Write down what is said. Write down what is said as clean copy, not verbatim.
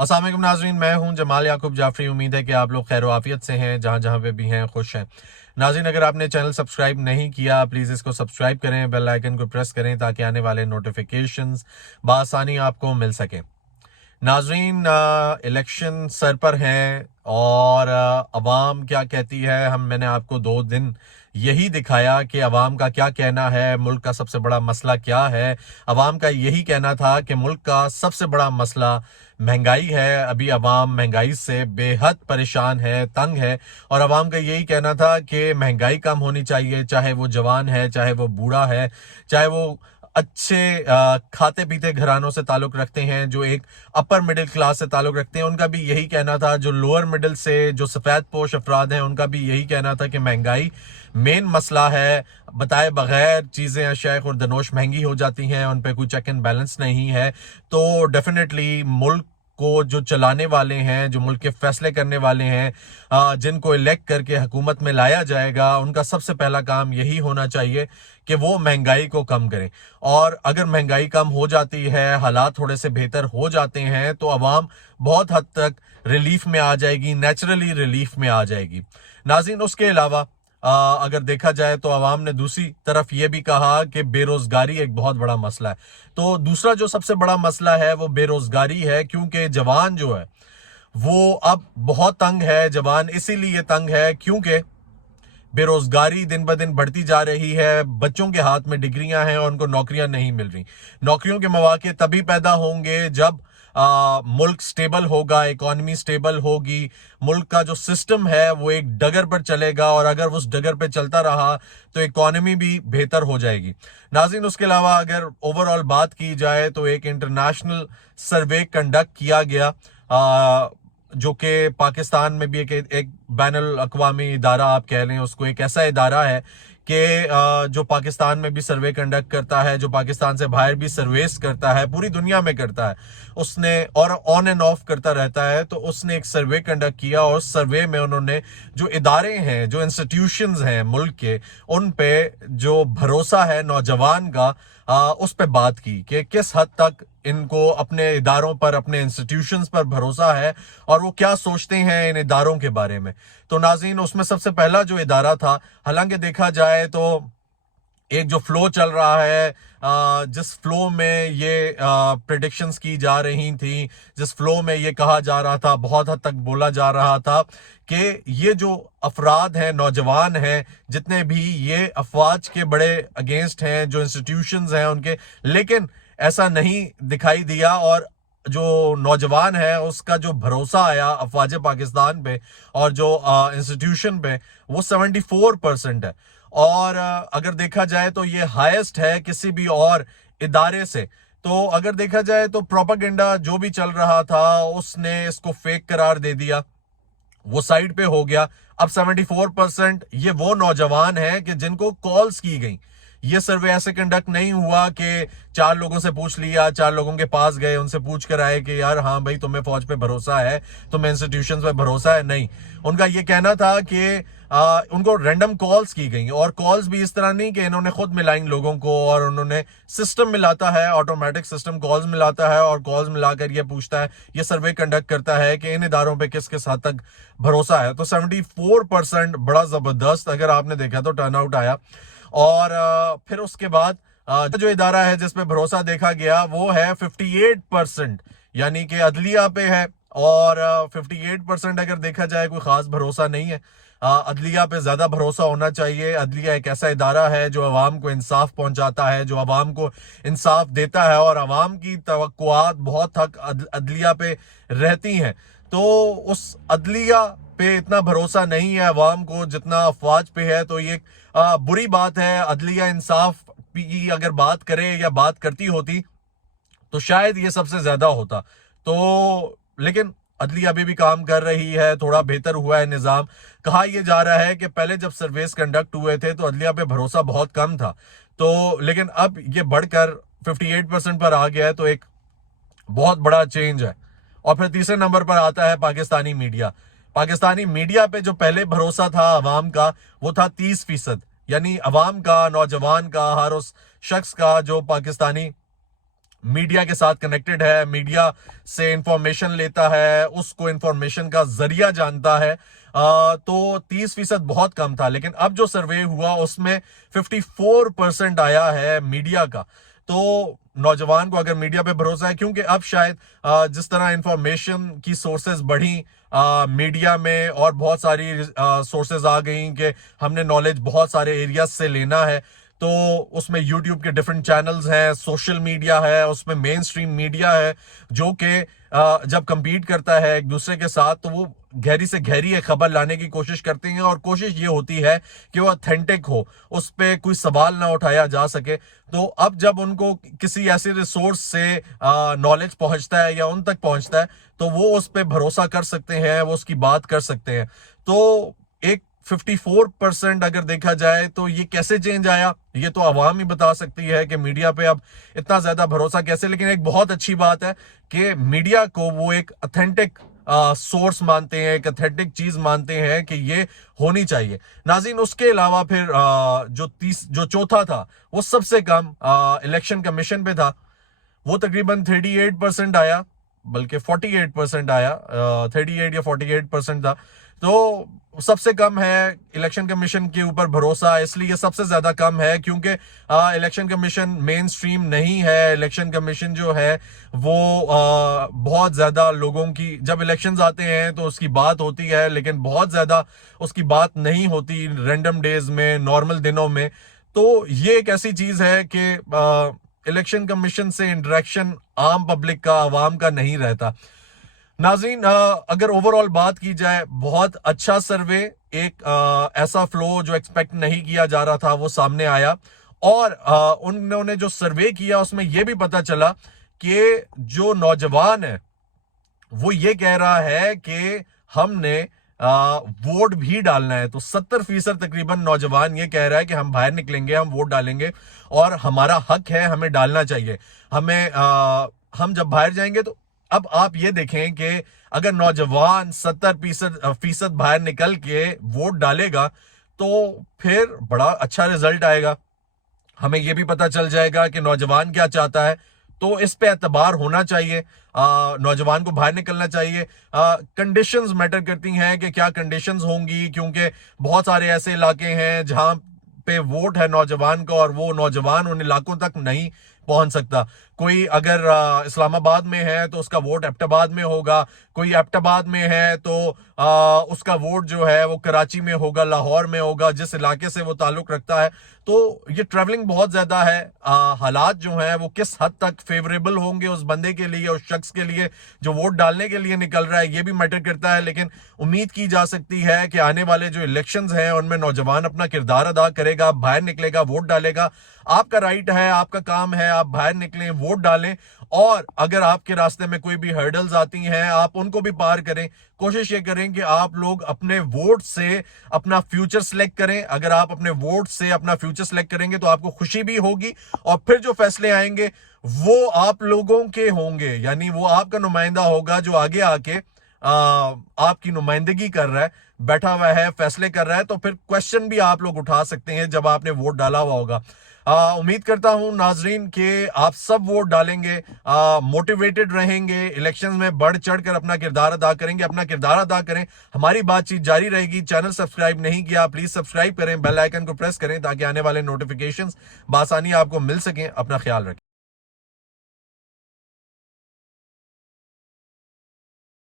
अस्सलाम वालेकुम नाज़रीन, मैं हूं जमाल याकूब जाफरी। उम्मीद है कि आप लोग खैर आफियत से हैं, जहां जहां पे भी हैं खुश हैं। नाज़रीन, अगर आपने चैनल सब्सक्राइब नहीं किया प्लीज़ इसको सब्सक्राइब करें, बेल आइकन को प्रेस करें ताकि आने वाले नोटिफिकेशंस बआसानी आपको मिल सके। नाज़रीन, इलेक्शन सर पर हैं और अवाम क्या कहती है, मैंने आपको 2 दिन यही दिखाया कि अवाम का क्या कहना है, मुल्क का सबसे बड़ा मसला क्या है। अवाम का यही कहना था कि मुल्क का सबसे बड़ा मसला महंगाई है। अभी अवाम महंगाई से बेहद परेशान है, तंग है, और अवाम का यही कहना था कि महंगाई कम होनी चाहिए, चाहे वो जवान है, चाहे वो बूढ़ा है, चाहे वो अच्छे खाते पीते घरानों से ताल्लुक रखते हैं, जो एक अपर मिडिल क्लास से ताल्लुक रखते हैं, उनका भी यही कहना था। जो लोअर मिडिल से जो सफ़ेद पोश अफराद हैं, उनका भी यही कहना था कि महंगाई मेन मसला है। बताए बगैर चीज़ें अशिया खुर्दनोश महंगी हो जाती हैं, उन पे कोई चेक एंड बैलेंस नहीं है। तो डेफिनेटली मुल्क को जो चलाने वाले हैं, जो मुल्क के फैसले करने वाले हैं, जिनको इलेक्ट करके हुकूमत में लाया जाएगा, उनका सबसे पहला काम यही होना चाहिए कि वो महंगाई को कम करें। और अगर महंगाई कम हो जाती है, हालात थोड़े से बेहतर हो जाते हैं, तो अवाम बहुत हद तक रिलीफ में आ जाएगी, नेचुरली रिलीफ में आ जाएगी। नाज़रीन, उसके अलावा अगर देखा जाए तो अवाम ने दूसरी तरफ ये भी कहा कि बेरोजगारी एक बहुत बड़ा मसला है। तो दूसरा जो सबसे बड़ा मसला है वो बेरोजगारी है, क्योंकि जवान जो है वो अब बहुत तंग है। जवान इसीलिए तंग है क्योंकि बेरोजगारी दिन ब दिन बढ़ती जा रही है। बच्चों के हाथ में डिग्रियां हैं और उनको नौकरियां नहीं मिल रही। नौकरियों के मौके तभी पैदा होंगे जब मुल्क स्टेबल होगा, इकोनॉमी स्टेबल होगी, मुल्क का जो सिस्टम है वो एक डगर पर चलेगा, और अगर उस डगर पर चलता रहा तो इकोनॉमी भी बेहतर हो जाएगी। नाज़रीन, उसके अलावा अगर ओवरऑल बात की जाए तो एक इंटरनेशनल सर्वे कंडक्ट किया गया, जो कि पाकिस्तान में भी एक बैनुल अक़वामी इदारा आप कह लें उसको, एक ऐसा इदारा है कि जो पाकिस्तान में भी सर्वे कंडक्ट करता है, जो पाकिस्तान से बाहर भी सर्वेस करता है, पूरी दुनिया में करता है उसने, और ऑन एंड ऑफ करता रहता है। तो उसने एक सर्वे कंडक्ट किया, और सर्वे में उन्होंने जो इदारे हैं, जो इंस्टीट्यूशंस हैं मुल्क के, उन पे जो भरोसा है नौजवान का, उस पे बात की कि किस हद तक इनको अपने इदारों पर, अपने इंस्टीट्यूशंस पर भरोसा है, और वो क्या सोचते हैं इन इदारों के बारे में। तो नाज़रीन, उसमें सबसे पहला जो इदारा था, हालांकि देखा जाए तो एक जो फ्लो चल रहा है, जिस फ्लो में ये प्रेडिक्शंस की जा रही थी, जिस फ्लो में ये कहा जा रहा था, बहुत हद तक बोला जा रहा था कि ये जो अफराद हैं, नौजवान हैं, जितने भी, ये अफवाज के बड़े अगेंस्ट हैं, जो इंस्टीट्यूशंस हैं उनके। लेकिन ऐसा नहीं दिखाई दिया, और जो नौजवान है उसका जो भरोसा आया अफवाज पाकिस्तान पे और जो इंस्टीट्यूशन पे, वो 74% है। और अगर देखा जाए तो ये हाईएस्ट है किसी भी और इदारे से। तो अगर देखा जाए तो प्रोपेगेंडा जो भी चल रहा था, उसने इसको फेक करार दे दिया, वो साइड पे हो गया। अब 74% ये वो नौजवान हैं कि जिनको कॉल्स की गई। ये सर्वे ऐसे कंडक्ट नहीं हुआ कि 4 लोगों से पूछ लिया, 4 लोगों के पास गए, उनसे पूछ कर आए कि यार हाँ भाई तुम्हें फौज पे भरोसा है, तुम्हें इंस्टीट्यूशंस पे भरोसा है। नहीं, उनका ये कहना था कि उनको रैंडम कॉल्स की गई, और कॉल्स भी इस तरह नहीं कि इन्होंने खुद मिलाई लोगों को, और उन्होंने सिस्टम मिलाता है, ऑटोमेटिक सिस्टम कॉल्स मिलाता है, और कॉल्स मिलाकर ये पूछता है, ये सर्वे कंडक्ट करता है कि इन इदारों पे किस किस हद तक भरोसा है। तो 74% बड़ा जबरदस्त, अगर आपने देखा तो टर्न आउट आया। और फिर उसके बाद जो इदारा है जिस पे भरोसा देखा गया वो है 58%, यानी कि अदलिया पे है। और 58% अगर देखा जाए कोई खास भरोसा नहीं है। अदलिया पे ज्यादा भरोसा होना चाहिए। अदलिया एक ऐसा इदारा है जो अवाम को इंसाफ पहुंचाता है, जो अवाम को इंसाफ देता है, और अवाम की तवक्कुआत बहुत हक अदलिया पे रहती हैं। तो उस अदलिया पे इतना भरोसा नहीं है अवाम को जितना अफवाज पे है। तो ये बुरी बात है। अदलिया इंसाफ की अगर बात करे या बात करती होती तो शायद ये सबसे ज्यादा होता। तो लेकिन अदलिया अभी भी काम कर रही है, थोड़ा बेहतर हुआ है निजाम। कहा यह जा रहा है कि पहले जब सर्वेस कंडक्ट हुए थे तो अदलिया पे भरोसा बहुत कम था, तो लेकिन अब ये बढ़कर 58% पर आ गया है, तो एक बहुत बड़ा चेंज है। और फिर तीसरे नंबर पर आता है पाकिस्तानी मीडिया। पाकिस्तानी मीडिया पे जो पहले भरोसा था अवाम का, वो था 30%, यानी अवाम का, नौजवान का, हर उस शख्स का जो पाकिस्तानी मीडिया के साथ कनेक्टेड है, मीडिया से इंफॉर्मेशन लेता है, उसको इंफॉर्मेशन का जरिया जानता है, तो 30% बहुत कम था। लेकिन अब जो सर्वे हुआ उसमें 54% आया है मीडिया का। तो नौजवान को अगर मीडिया पे भरोसा है, क्योंकि अब शायद जिस तरह इंफॉर्मेशन की सोर्सेज बढ़ी मीडिया में, और बहुत सारी सोर्सेज आ गई कि हमने नॉलेज बहुत सारे एरियाज से लेना है, तो उसमें यूट्यूब के डिफरेंट चैनल्स हैं, सोशल मीडिया है, उसमें मेन स्ट्रीम मीडिया है, जो कि जब compete करता है एक दूसरे के साथ, तो वो गहरी से गहरी एक खबर लाने की कोशिश करते हैं, और कोशिश ये होती है कि वो ऑथेंटिक हो, उस पर कोई सवाल ना उठाया जा सके। तो अब जब उनको किसी ऐसे रिसोर्स से नॉलेज पहुंचता है या उन तक पहुंचता है, तो वो उस पर भरोसा कर सकते हैं, वो उसकी बात कर सकते हैं। तो एक 54% अगर देखा जाए तो ये कैसे चेंज आया, ये तो आवाम ही बता सकती है कि मीडिया पे अब इतना ज्यादा भरोसा कैसे। लेकिन एक बहुत अच्छी बात है कि मीडिया को वो एक ऑथेंटिक सोर्स मानते हैं, एक ऑथेंटिक चीज मानते हैं कि ये होनी चाहिए। नाज़रीन, उसके अलावा फिर जो चौथा था वो सबसे कम इलेक्शन कमीशन पे था। वो तकरीबन 38% आया, बल्कि 48% आया, 38 या 48% था। तो सबसे कम है इलेक्शन कमीशन के ऊपर भरोसा, इसलिए सबसे ज्यादा कम है क्योंकि इलेक्शन कमीशन मेन स्ट्रीम नहीं है। इलेक्शन कमीशन जो है वो बहुत ज्यादा लोगों की, जब इलेक्शंस आते हैं तो उसकी बात होती है, लेकिन बहुत ज्यादा उसकी बात नहीं होती रैंडम डेज में, नॉर्मल दिनों में। तो ये एक ऐसी चीज है कि इलेक्शन कमीशन से इंटरेक्शन आम पब्लिक का, आवाम का नहीं रहता। नाज़रीन, अगर ओवरऑल बात की जाए, बहुत अच्छा सर्वे, एक ऐसा फ्लो जो एक्सपेक्ट नहीं किया जा रहा था वो सामने आया। और उन्होंने जो सर्वे किया उसमें यह भी पता चला कि जो नौजवान है वो ये कह रहा है कि हमने वोट भी डालना है। तो 70% तकरीबन नौजवान ये कह रहा है कि हम बाहर निकलेंगे, हम वोट डालेंगे, और हमारा हक है, हमें डालना चाहिए। हम जब बाहर जाएंगे तो अब आप ये देखें कि अगर नौजवान 70% बाहर निकल के वोट डालेगा तो फिर बड़ा अच्छा रिजल्ट आएगा। हमें यह भी पता चल जाएगा कि नौजवान क्या चाहता है। तो इस पे एतबार होना चाहिए, नौजवान को बाहर निकलना चाहिए। कंडीशंस मैटर करती हैं कि क्या कंडीशंस होंगी, क्योंकि बहुत सारे ऐसे इलाके हैं जहां पे वोट है नौजवान का, और वो नौजवान उन इलाकों तक नहीं पहुंच सकता। कोई अगर इस्लामाबाद में है तो उसका वोट एबटाबाद में होगा, कोई एबटाबाद में है तो उसका वोट जो है वो कराची में होगा, लाहौर में होगा, जिस इलाके से वो ताल्लुक रखता है। तो ये ट्रैवलिंग बहुत ज्यादा है। हालात जो हैं वो किस हद तक फेवरेबल होंगे उस बंदे के लिए, उस शख्स के लिए जो वोट डालने के लिए निकल रहा है, ये भी मैटर करता है। लेकिन उम्मीद की जा सकती है कि आने वाले जो इलेक्शंस हैं उनमें नौजवान अपना किरदार अदा करेगा, बाहर निकलेगा, वोट डालेगा। आपका राइट है, आपका काम है, आप बाहर निकलें, वोट डालें। और अगर आपके रास्ते में कोई भी हर्डल्स आती हैं आप उनको भी पार करें। कोशिश ये करें कि आप लोग अपने वोट से अपना फ्यूचर सिलेक्ट करें। अगर आप अपने वोट से अपना फ्यूचर सिलेक्ट करेंगे तो आपको खुशी भी होगी, और फिर जो फैसले आएंगे वो आप लोगों के होंगे, यानी वो आपका नुमाइंदा होगा जो आगे आके आपकी नुमाइंदगी कर रहा है, बैठा हुआ है, फैसले कर रहा है। तो फिर क्वेश्चन भी आप लोग उठा सकते हैं जब आपने वोट डाला हुआ होगा। उम्मीद करता हूं नाजरीन कि आप सब वोट डालेंगे, मोटिवेटेड रहेंगे, इलेक्शंस में बढ़ चढ़ कर अपना किरदार अदा करेंगे, अपना किरदार अदा करें। हमारी बातचीत जारी रहेगी। चैनल सब्सक्राइब नहीं किया, प्लीज सब्सक्राइब करें, बेल आइकन को प्रेस करें ताकि आने वाले नोटिफिकेशंस बआसानी आपको मिल सकें। अपना ख्याल रखें।